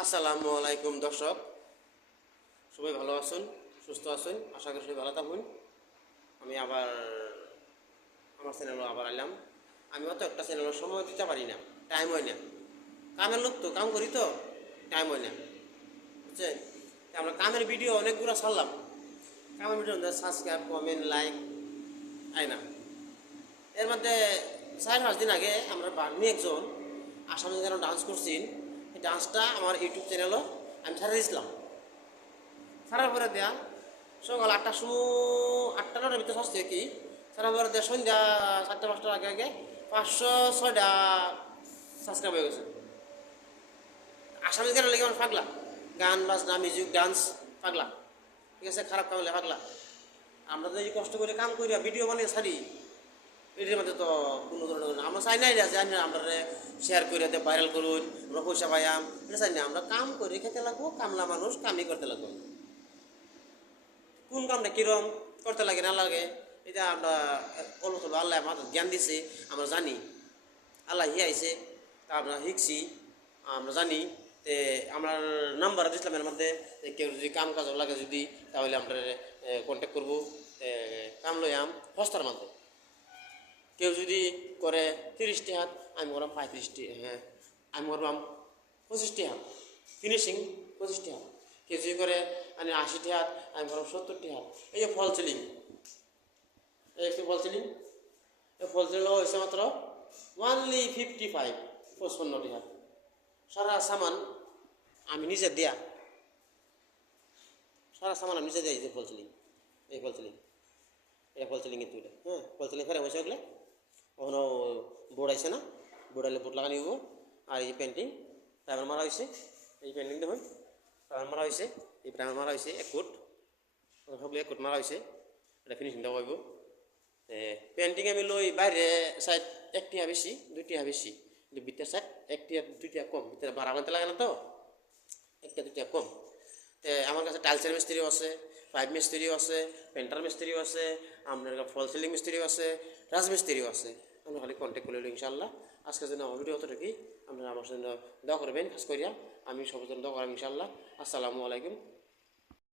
আসসালামু আলাইকুম দর্শক, সবাই ভালো আছেন, সুস্থ আছেন, আশা করি সবাই ভালো থাকুন। আমি আবার আমার চ্যানেলে আবার এলাম। আমি অত একটা চ্যানেলের সময় দিতে পারি না, টাইম হয় না। কামের লোক তো, কাম করি তো, টাইম হয় না, বুঝছেন? আমরা কামের ভিডিও অনেকগুলো ছাড়লাম। কামের ভিডিও সাবস্ক্রাইব, কমেন্ট, লাইক আয় না। এর মধ্যে 4-5 দিন আগে আমরা বাগ্নি একজন আসামে যেন ডান্স করছেন, এই ডান্সটা আমার ইউটিউব চ্যানেলও আমি ছাড়া দিয়েছিলাম। ছাড়ার পরে দেয়া সকাল 8টার সময়, 8টা-9টার ভিতরে আসছে কি, ছাড়ার পরে দেয়া সন্ধ্যা 4টা-5টার আগে আগে 500-6টা সাবস্ক্রাইব হয়ে গেছে। আসামি গান লেগে আমার পাগলা, গান বাজনা মিউজিক ডান্স পাগলা, ঠিক আছে? খারাপ কাম হলে পাগলা। আমরা তো এই কষ্ট করে কাম করি, ভিডিও বানিয়ে ছাড়ি, এটির মধ্যে তো কোনো ধরনের আমরা চাই নাই যে আমরা শেয়ার করে দিয়ে ভাইরাল করুন, আমরা পয়সা পাইয়াম, এটা চাই না। আমরা কাম করে খেতে লাগবো, কামলা মানুষ কামই করতে লাগবো। কোন কামটা কীরকম করতে লাগে না লাগে এটা আমরা অল্প আল্লাহ আমাদের জ্ঞান দিছে, আমরা জানি। আল্লাহ আইছে, তা আমরা শিখছি, আমরা জানি। তে আমার নাম্বার দিছিলাম এর মধ্যে, কেউ যদি কাম কাজ লাগে যদি, তাহলে আমরা কন্ট্যাক্ট করবো, কাম লইয়াম সস্তার মধ্যে। কেউ যদি করে 30টি হাত, আমি করলাম 35টি, হ্যাঁ আমি করলাম 25টি হাত, ফিনিশিং 25টি হাত। কেউ যদি করে আমি 80টি হাত, আমি করলাম 70টি হাত। এই যে ফল সিলিং, এই একটি ফল সিলিং, এই ফল সিলিং হয়েছে মাত্র অনলি 55টি হাত। সারা সামান আমি নিজে দেয়া, সারা সামান আমি নিজে দেয়। যে ফল সিলিং, এই ফল সিলিং, এটা ফল সিলিং কিন্তু, এটা হ্যাঁ ফল সিলিং ফেরে বসে ওগুলো ওখানেও বোর্ড আইসে না, বোর্ড আইলে বোর্ড লাগানি হইব। আর এই পেন্টিং প্রাইমার মারা হয়েছে, এই পেন্টিং দেখুন প্রাইমার মারা হয়েছে, এই প্রাইমার মারা হয়েছে 1 কোট, সবগুলো 1 কোট মারা হয়েছে। এটা ফিনিশিং দেওয়া হইব। পেন্টিং আমি লই বাইরে সাইড 1টিয়া বেশি, 2টিয়া বেশি, কিন্তু ভিতরের সাইড 1টিয়া 2টিয়া কম, ভিতরে ভাড়া বানতে লাগে না তো, 1টা 2টিয়া কম। আমার কাছে টাইলসের মিস্ত্রিও আছে, পাইপ মিস্ত্রিও আছে, পেন্টার মিস্ত্রিও আছে, আপনার ফল সিলিং মিস্ত্রিও আছে, রাজমিস্ত্রিও আছে। আমরা খালি কন্ট্যাক্ট করলে ইনশাল্লাহ। আজকের জন্য আমার ভিডিও অতটুকুই। আপনারা আমার জন্য দোয়া করবেন, খাস করিয়া আমি সবার জন্য দোয়া করবেন ইনশাল্লাহ। আসসালামু আলাইকুম।